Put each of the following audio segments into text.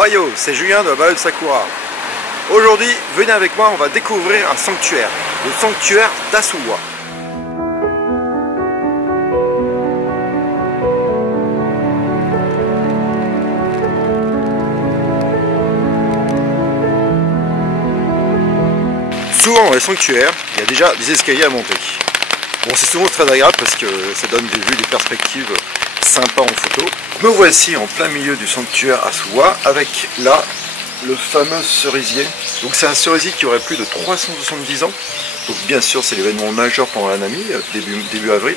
Royo, c'est Julien de la balade Sakura. Aujourd'hui, venez avec moi, on va découvrir un sanctuaire, le sanctuaire d'Asuwa. Souvent dans les sanctuaires, il y a déjà des escaliers à monter. Bon, c'est souvent très agréable parce que ça donne des vues, des perspectives sympas en photo. Me voici en plein milieu du sanctuaire Asuwa avec là le fameux cerisier. Donc c'est un cerisier qui aurait plus de 370 ans. Donc bien sûr c'est l'événement majeur pendant la Nami, début avril.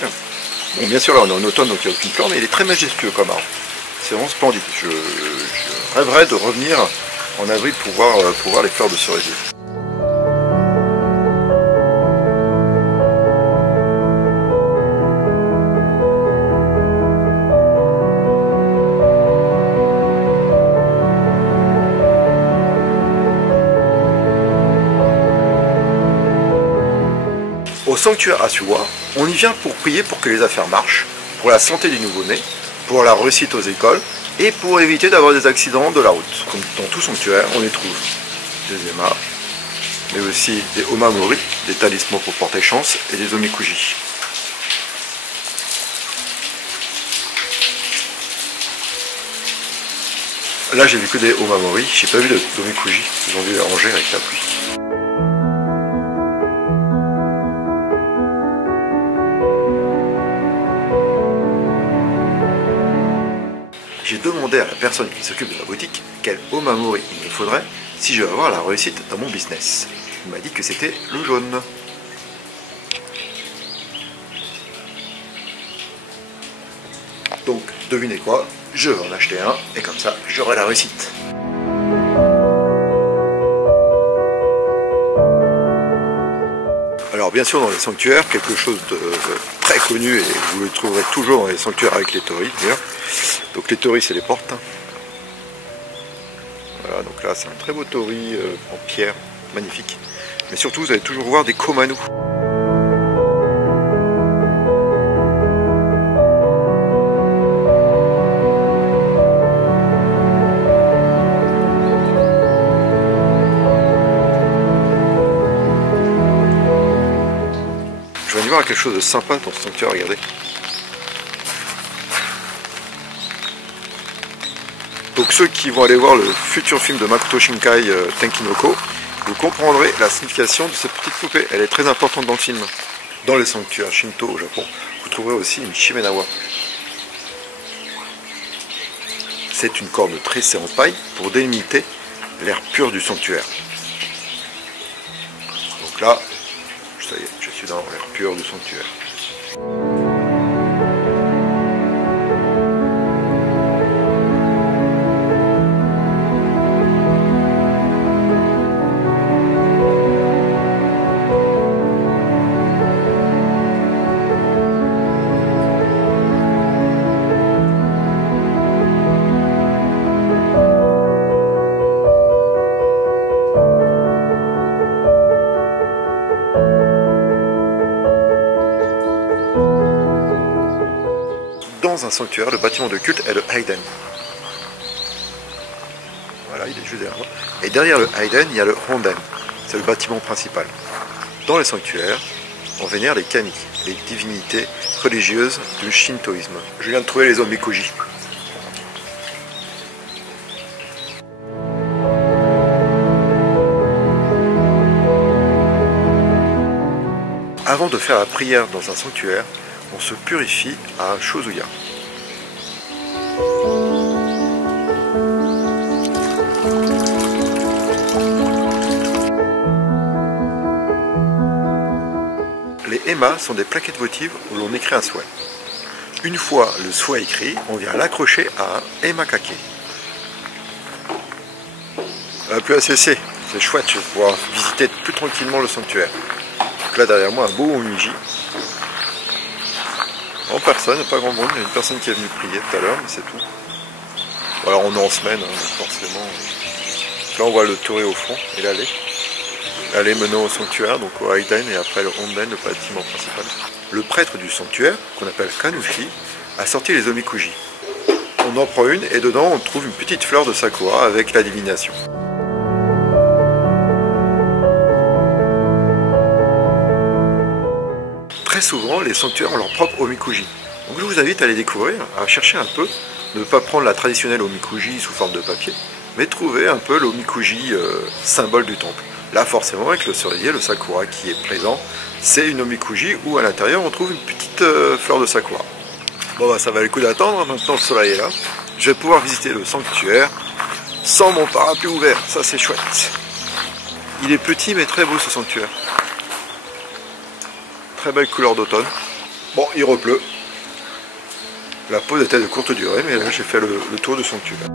Bon bien sûr là on est en automne donc il n'y a aucune fleur, mais il est très majestueux comme arbre. C'est vraiment splendide. Je rêverais de revenir en avril pour voir les fleurs de cerisier. Au sanctuaire Asuwa, on y vient pour prier pour que les affaires marchent, pour la santé des nouveau-nés, pour la réussite aux écoles et pour éviter d'avoir des accidents de la route. Comme dans tout sanctuaire, on y trouve des emas, mais aussi des omamori, des talismans pour porter chance, et des omikuji. Là j'ai vu que des omamori, j'ai pas vu d'omikuji, ils ont dû les ranger avec la pluie. J'ai demandé à la personne qui s'occupe de la boutique quel omamori il me faudrait si je veux avoir la réussite dans mon business. Il m'a dit que c'était le jaune. Donc devinez quoi, je vais en acheter un et comme ça j'aurai la réussite. Alors bien sûr dans les sanctuaires, quelque chose de très connu et vous le trouverez toujours dans les sanctuaires avec les torii d'ailleurs. Donc les torii c'est les portes. Voilà, donc là c'est un très beau torii en pierre, magnifique. Mais surtout vous allez toujours voir des komanu. Je vais y voir quelque chose de sympa dans ce sanctuaire, regardez. Donc ceux qui vont aller voir le futur film de Makoto Shinkai Tenkinoko, vous comprendrez la signification de cette petite poupée. Elle est très importante dans le film. Dans les sanctuaires Shinto au Japon, vous trouverez aussi une shimenawa. C'est une corne tressée en paille pour délimiter l'air pur du sanctuaire. Donc là, ça y est, je suis dans l'air pur du sanctuaire. Dans un sanctuaire, le bâtiment de culte est le Haiden. Voilà, il est juste derrière moi. Et derrière le Haiden, il y a le Honden. C'est le bâtiment principal. Dans les sanctuaires, on vénère les kami, les divinités religieuses du shintoïsme. Je viens de trouver les omikuji. Avant de faire la prière dans un sanctuaire, on se purifie à Shozuya. Les emas sont des plaquettes votives où l'on écrit un souhait. Une fois le souhait écrit, on vient l'accrocher à un emakake. Plus ACC, c'est chouette, je vais pouvoir visiter plus tranquillement le sanctuaire. Donc là derrière moi un beau omiji. En personne, pas grand monde, il y a une personne qui est venue prier tout à l'heure, mais c'est tout. Bon, alors on est en semaine, hein, forcément. Là on voit le torii au fond et l'allée. L'allée menant au sanctuaire, donc au Haiden, et après le Honden, le bâtiment principal. Le prêtre du sanctuaire, qu'on appelle Kanushi, a sorti les omikuji. on en prend une et dedans on trouve une petite fleur de sakura avec la divination. Très souvent, les sanctuaires ont leur propre omikuji. Donc je vous invite à les découvrir, à chercher un peu, ne pas prendre la traditionnelle omikuji sous forme de papier, mais trouver un peu l'omikuji symbole du temple. Là forcément avec le cerisier, le sakura qui est présent, c'est une omikuji où à l'intérieur on trouve une petite fleur de sakura. Bon bah ça valait le coup d'attendre, maintenant le soleil est là. Je vais pouvoir visiter le sanctuaire sans mon parapluie ouvert, ça c'est chouette. Il est petit mais très beau ce sanctuaire. Très belle couleur d'automne. Bon, il repleut. La pause était de courte durée, mais là j'ai fait le tour du sanctuaire.